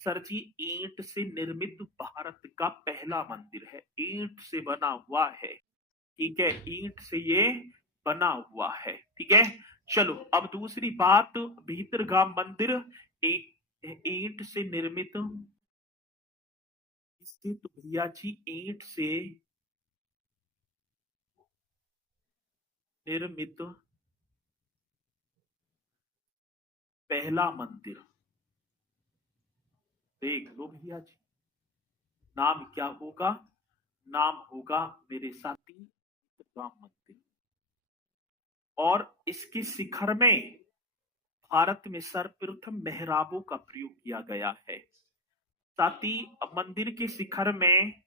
सर जी ईंट से निर्मित भारत का पहला मंदिर है, ईंट से बना हुआ है। ठीक है, ईंट से ये बना हुआ है। ठीक है, चलो अब दूसरी बात, भीतरगाम मंदिर ईंट से निर्मित, इससे तो भैया जी ईंट से निर्मित पहला मंदिर, देख लो भैया जी, नाम क्या होगा? नाम होगा मेरे साथी भीतरगाम मंदिर। और इसके शिखर में भारत में सर्वप्रथम मेहराबों का प्रयोग किया गया है। साथ ही मंदिर के शिखर में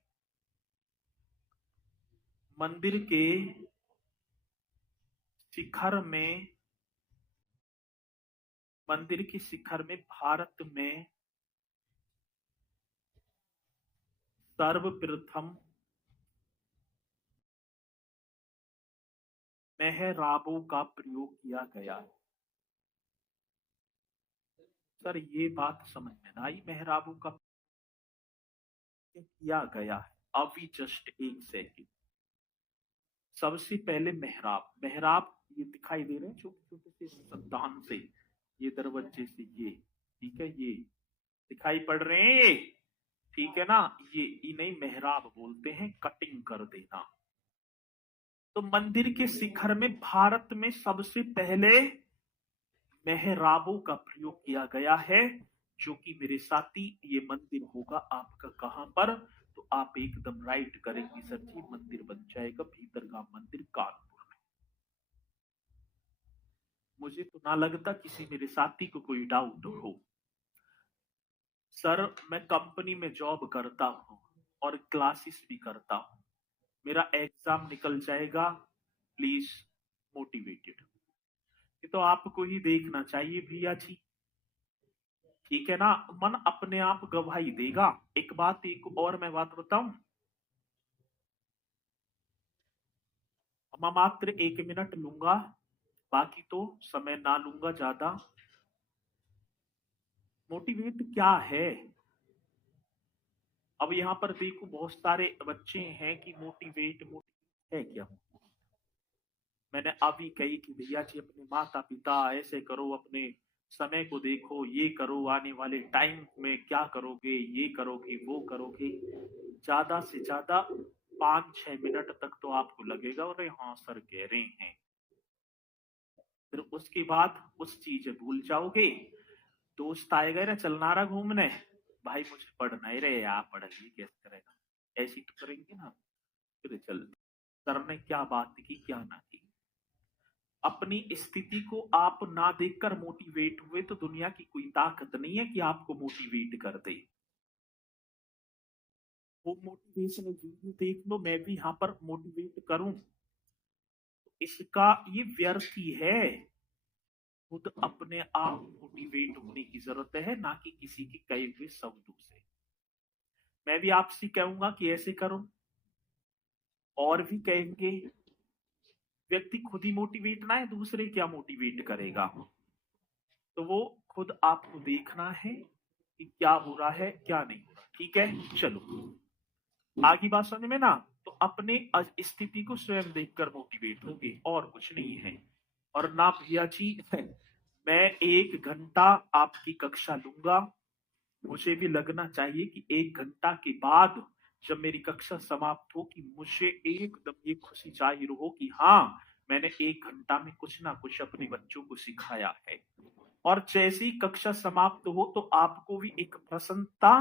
मंदिर के शिखर में मंदिर के शिखर में भारत में सर्वप्रथम मेहराबों का प्रयोग किया गया है। सर ये बात समझ में ना आई, मेहराबों का किया गया है। अभी जस्ट एक सेकंड। सबसे पहले मेहराब, मेहराब ये दिखाई दे रहे हैं छोटे छोटे से संतान से, ये दरवाजे से, ये ठीक है, ये दिखाई पड़ रहे हैं, ये ठीक है ना, ये इन्हें मेहराब बोलते हैं, कटिंग कर देना। तो मंदिर के शिखर में भारत में सबसे पहले मेहराबों का प्रयोग किया गया है, जो कि मेरे साथी ये मंदिर होगा आपका कहां पर, तो आप एकदम राइट करेंगे सर जी, मंदिर बन जाएगा भीतरगाम मंदिर कानपुर में। मुझे तो ना लगता किसी मेरे साथी को कोई डाउट हो। सर मैं कंपनी में जॉब करता हूँ और क्लासेस भी करता हूँ, मेरा एग्जाम निकल जाएगा, प्लीज मोटिवेटेड। ये तो आपको ही देखना चाहिए भैया जी, ठीक है ना, मन अपने आप गवाही देगा। एक और मैं बात बताऊं, मैं मात्र 1 मिनट लूंगा, बाकी तो समय ना लूंगा ज्यादा। मोटिवेट क्या है? अब यहाँ पर देखो बहुत सारे बच्चे हैं कि मोटिवेट है क्या। मैंने अभी कही कि भैया जी अपने माता पिता ऐसे करो, अपने समय को देखो, ये करो, आने वाले टाइम में क्या करोगे, ये करोगे, वो करोगे। ज्यादा से ज्यादा 5-6 मिनट तक तो आपको लगेगा, अरे हाँ सर कह रहे हैं, फिर उसके बाद उस चीज भूल जाओगे। दोस्त आएगा ना चलना रहा घूमने, भाई मुझे पढ़ना ही रहे, आप पढ़ाइए कैसे करेगा, ऐसी तो करेंगे ना। फिर चल सर ने क्या बात की क्या ना की। अपनी स्थिति को आप ना देखकर मोटिवेट हुए तो दुनिया की कोई ताकत नहीं है कि आपको मोटिवेट कर दे। वो मोटिवेशनल वीडियो देख लो, मैं भी यहाँ पर मोटिवेट करूं, इसका ये व्यर्थ ही है। खुद अपने आप मोटिवेट होने की जरूरत है, ना कि किसी के कहे हुए शब्दों से। मैं भी आपसे कहूंगा कि ऐसे करो, और भी कहेंगे। व्यक्ति खुद ही मोटिवेट ना है, दूसरे क्या मोटिवेट करेगा। तो वो खुद आपको देखना है कि क्या हो रहा है क्या नहीं हो रहा, ठीक है। चलो आगे बात समझ में ना, तो अपने स्थिति को स्वयं देखकर मोटिवेट होगे, और कुछ नहीं है। और ना भैया जी मैं 1 घंटा आपकी कक्षा लूंगा, मुझे भी लगना चाहिए कि 1 घंटा के बाद जब मेरी कक्षा समाप्त हो कि मुझे एकदम ये खुशी जाहिर हो कि हाँ मैंने 1 घंटा में कुछ ना कुछ अपने बच्चों को सिखाया है। और जैसी कक्षा समाप्त हो तो आपको भी एक प्रसन्नता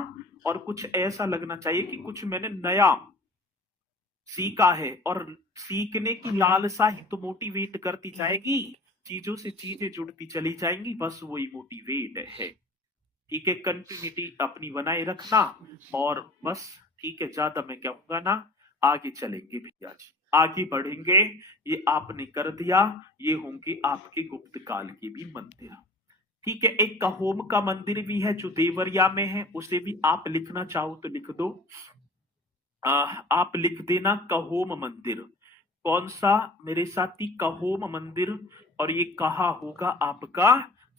और कुछ ऐसा लगना चाहिए कि कुछ मैंने नया सीखा है। और सीखने की लालसा ही तो मोटिवेट करती जाएगी, चीजों से चीजें जुड़ती चली जाएंगी, बस वही मोटिवेट है। ठीक है, कंटिन्यूटी अपनी बनाए रखना, और बस ठीक है, ज्यादा मैं कहूंगा ना, आगे चलेंगे भैया जी, आगे बढ़ेंगे। ये आपने कर दिया, ये होंगे आपके गुप्त काल के भी मंदिर। ठीक है, एक कहोम का मंदिर भी है जो देवरिया में है, उसे भी आप लिखना चाहो तो लिख दो। आप लिख देना कहोम मंदिर। कौन सा मेरे साथी? कहोम मंदिर। और ये कहा होगा आपका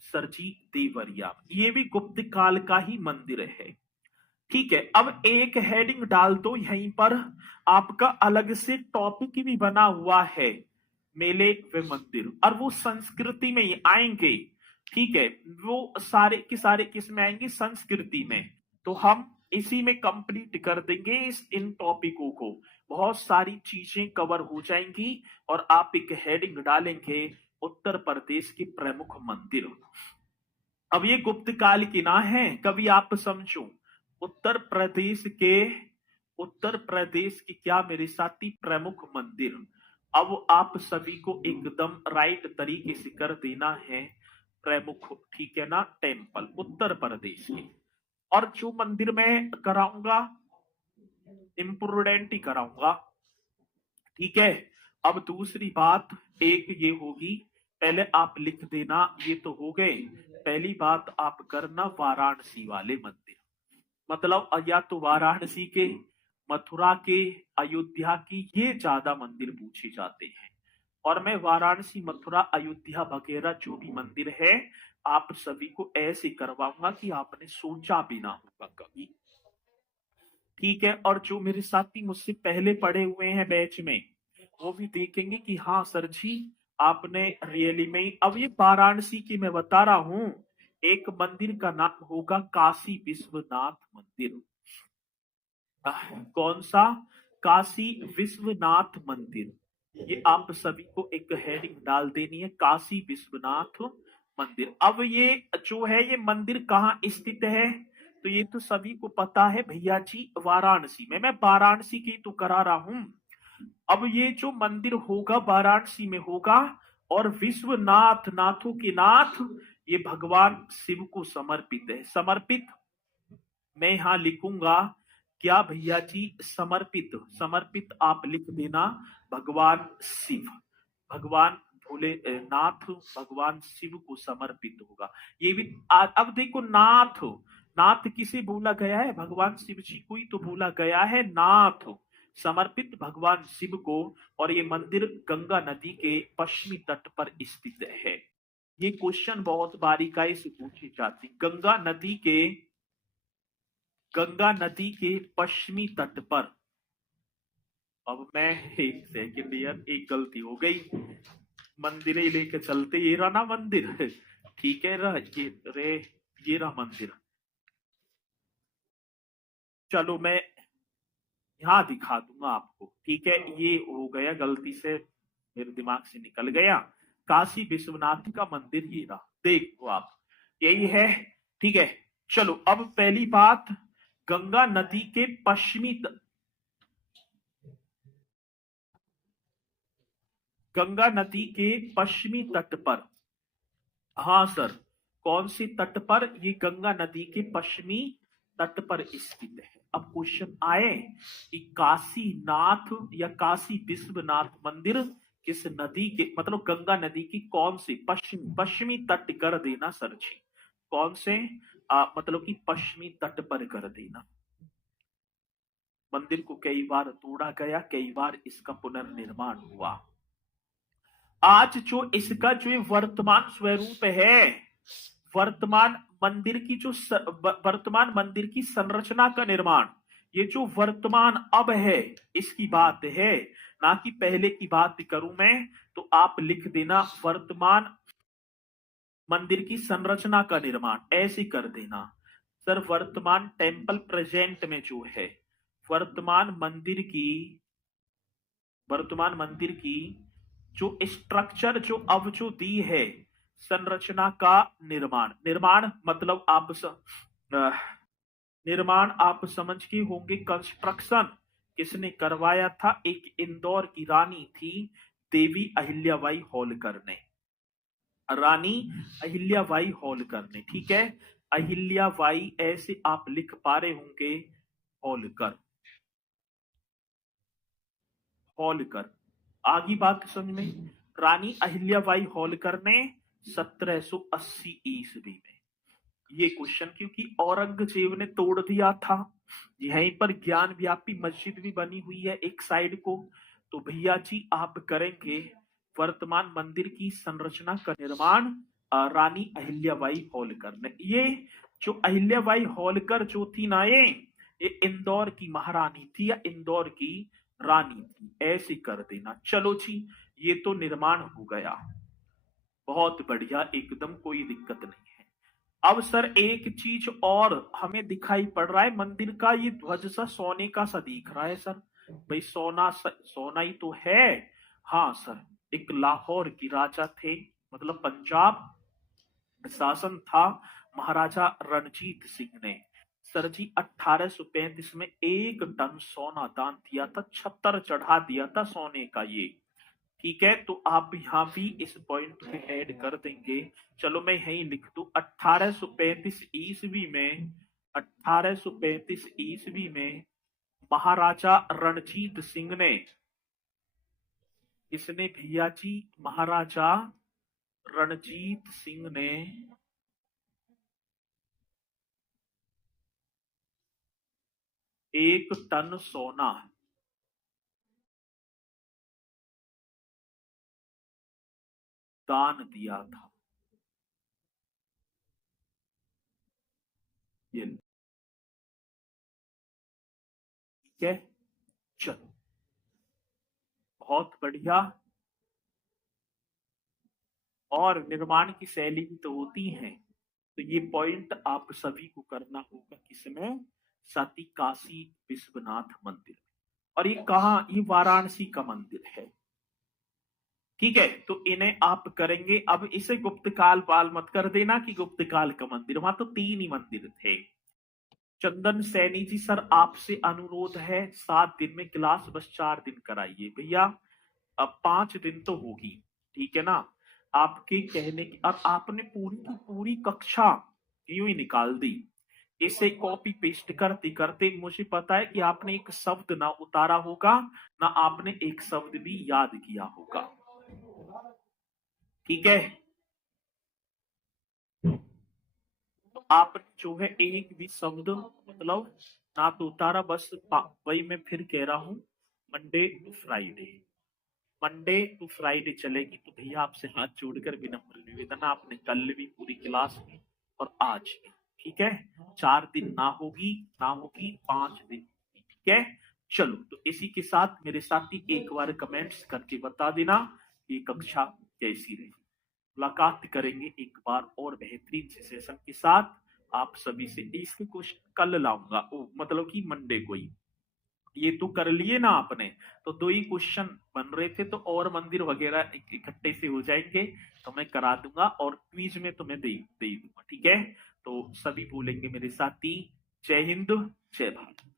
सरजी देवरिया, ये भी गुप्त काल का ही मंदिर है। ठीक है, अब एक हेडिंग डाल दो यहीं पर, आपका अलग से टॉपिक भी बना हुआ है, मेले व मंदिर, और वो संस्कृति में ही आएंगे। ठीक है, वो सारे के सारे किस में आएंगे? संस्कृति में। तो हम इसी में कंप्लीट कर देंगे इन टॉपिकों को, बहुत सारी चीजें कवर हो जाएंगी। और आप एक हेडिंग डालेंगे उत्तर प्रदेश के प्रमुख मंदिर। अब ये गुप्त काल की ना है, कभी आप समझो उत्तर प्रदेश के क्या मेरे साथी प्रमुख मंदिर। अब आप सभी को एकदम राइट तरीके से कर देना है प्रमुख, ठीक है ना, टेम्पल उत्तर प्रदेश के। और जो मंदिर मैं कराऊंगा इम्प्रूडेंट ही कराऊंगा, ठीक है। अब दूसरी बात एक ये होगी, पहले आप लिख देना, ये तो हो गए। पहली बात आप करना वाराणसी वाले मंदिर, मतलब या तो वाराणसी के, मथुरा के, अयोध्या की, ये ज्यादा मंदिर पूछे जाते हैं। और मैं वाराणसी, मथुरा, अयोध्या वगैरह जो भी मंदिर है आप सभी को ऐसे करवाऊंगा कि आपने सोचा भी ना होगा कभी, ठीक है। और जो मेरे साथी मुझसे पहले पढ़े हुए हैं बैच में, वो भी देखेंगे कि हाँ सर जी आपने रियली में। अब ये वाराणसी की मैं बता रहा हूं, एक मंदिर का नाम होगा काशी विश्वनाथ मंदिर। कौन सा? काशी विश्वनाथ मंदिर। ये आप सभी को एक हेडिंग डाल देनी है, काशी विश्वनाथ मंदिर। अब ये जो है ये मंदिर कहाँ स्थित है, तो ये तो सभी को पता है भैया जी, वाराणसी में। मैं वाराणसी की तो करा रहा हूं। अब ये जो मंदिर होगा वाराणसी में होगा, और विश्वनाथ, नाथों के नाथ, ये भगवान शिव को समर्पित है। समर्पित मैं यहां लिखूंगा क्या भैया जी, समर्पित। समर्पित आप लिख देना भगवान शिव, भगवान भोलेनाथ, भगवान शिव को समर्पित होगा ये भी। अब देखो नाथ, नाथ किसे बोला गया है? भगवान शिव जी को ही तो बोला गया है नाथ, समर्पित भगवान शिव को। और ये मंदिर गंगा नदी के पश्चिमी तट पर स्थित है। ये क्वेश्चन बहुत बारीकाई से पूछी जाती, गंगा नदी के पश्चिमी तट पर। अब मैं एक सेकंड यार, एक गलती हो गई, मंदिर ही लेके चलते, ये रहा ना मंदिर, ठीक है रहा ये रहा मंदिर। चलो मैं यहाँ दिखा दूंगा आपको, ठीक है। ये हो गया गलती से, मेरे दिमाग से निकल गया। काशी विश्वनाथ का मंदिर ये रहा, देखो आप, यही है, ठीक है। चलो अब पहली बात, गंगा नदी के गंगा नदी के पश्चिमी तट पर। हाँ सर, कौन से तट पर? ये गंगा नदी के पश्चिमी तट पर स्थित है। अब क्वेश्चन आए कि काशीनाथ या काशी विश्वनाथ मंदिर किस नदी के, मतलब गंगा नदी की कौन से पश्चिमी तट कर देना सर जी, कौन से मतलब कि पश्चिमी तट पर कर देना। मंदिर को कई बार तोड़ा गया, कई बार इसका पुनर्निर्माण हुआ। आज जो इसका जो ये वर्तमान स्वरूप है, वर्तमान मंदिर की जो वर्तमान मंदिर की संरचना का निर्माण, ये जो वर्तमान अब है इसकी बात है, ना कि पहले की बात करूं मैं। तो आप लिख देना वर्तमान मंदिर की संरचना का निर्माण, ऐसे कर देना सर। वर्तमान टेम्पल प्रेजेंट में जो है, वर्तमान मंदिर की जो स्ट्रक्चर जो अब जो दी है, संरचना का निर्माण, निर्माण मतलब निर्माण आप समझ के होंगे, कंस्ट्रक्शन किसने करवाया था? एक इंदौर की रानी थी, देवी अहिल्याबाई होलकर ने, रानी अहिल्याबाई होलकर ने, ठीक है। अहिल्याबाई ऐसे आप लिख पा रहे होंगे, होलकर, होलकर। आगे बात समझ में, रानी अहिल्याबाई होलकर ने 1780 ईस्वी में, ये क्वेश्चन, क्योंकि औरंगजेब ने तोड़ दिया था। यहीं पर ज्ञान व्यापी मस्जिद भी बनी हुई है एक साइड को। तो भैया जी आप करेंगे वर्तमान मंदिर की संरचना का निर्माण रानी अहिल्याबाई होलकर ने। ये जो अहिल्याबाई होलकर जो थी ना, ये इंदौर की महारानी थी या इंदौर की रानी थी, ऐसे कर देना। चलो जी, ये तो निर्माण हो गया, बहुत बढ़िया, एकदम कोई दिक्कत नहीं है। अब सर एक चीज और हमें दिखाई पड़ रहा है, मंदिर का ये ध्वज सा सोने का सा दिख रहा है सर। भाई सोना ही तो है। हाँ सर, एक लाहौर की राजा थे, मतलब पंजाब शासन था महाराजा रणजीत सिंह ने, सर जी 1835 में 1 टन सोना दान दिया था, 76 चढ़ा दिया था सोने का ये। ठीक है, तो आप यहाँ भी इस पॉइंट में ऐड कर देंगे। चलो मैं यही लिख दूं, 1835 ईस्वी में, 1835 ईस्वी में महाराजा रणजीत सिंह ने, इसने भैया जी, महाराजा रणजीत सिंह ने 1 टन सोना दान दिया था। ये ठीक है, चलो बहुत बढ़िया। और निर्माण की शैली भी तो होती है, तो ये पॉइंट आप सभी को करना होगा किसमें, सती काशी विश्वनाथ मंदिर। और ये कहाँ, ये वाराणसी का मंदिर है। ठीक है, तो इन्हें आप करेंगे। अब इसे गुप्त काल पाल मत कर देना कि गुप्त काल का मंदिर, वहां तो 3 ही मंदिर थे। चंदन सैनी जी, सर आपसे अनुरोध है 7 दिन में क्लास बस 4 दिन कराइए भैया। अब 5 दिन तो होगी, ठीक है ना, आपके कहने की। और आपने पूरी की पूरी कक्षा यूं ही निकाल दी। इसे कॉपी पेस्ट करते करते मुझे पता है कि आपने एक शब्द ना उतारा होगा, ना आपने एक शब्द भी याद किया होगा। ठीक है, तो आपने जो है एक भी शब्द मतलब ना तो उतारा, बस वही मैं फिर कह रहा हूं, Monday to Friday, Monday to Friday चलेगी। तो भैया आपसे हाथ जोड़कर विनम्र निवेदन, आपने कल भी पूरी क्लास की और आज भी, ठीक है, 4 दिन ना होगी, ना होगी 5 दिन, ठीक है। चलो, तो इसी के साथ मेरे साथी एक बार कमेंट्स करके बता देना ये कक्षा कैसी रही। मुलाकात करेंगे एक बार और बेहतरीन से सेशन के साथ आप सभी से। इसके क्वेश्चन कल लाऊंगा, मतलब कि मंडे को ही। ये तो कर लिए ना आपने, तो 2 ही क्वेश्चन बन रहे थे, तो और मंदिर वगैरह इकट्ठे से हो जाएंगे, तो मैं करा दूंगा और क्विज में तुम्हें दे दूंगा, ठीक है। तो सभी बोलेंगे मेरे साथी, जय हिंद, जय भारत।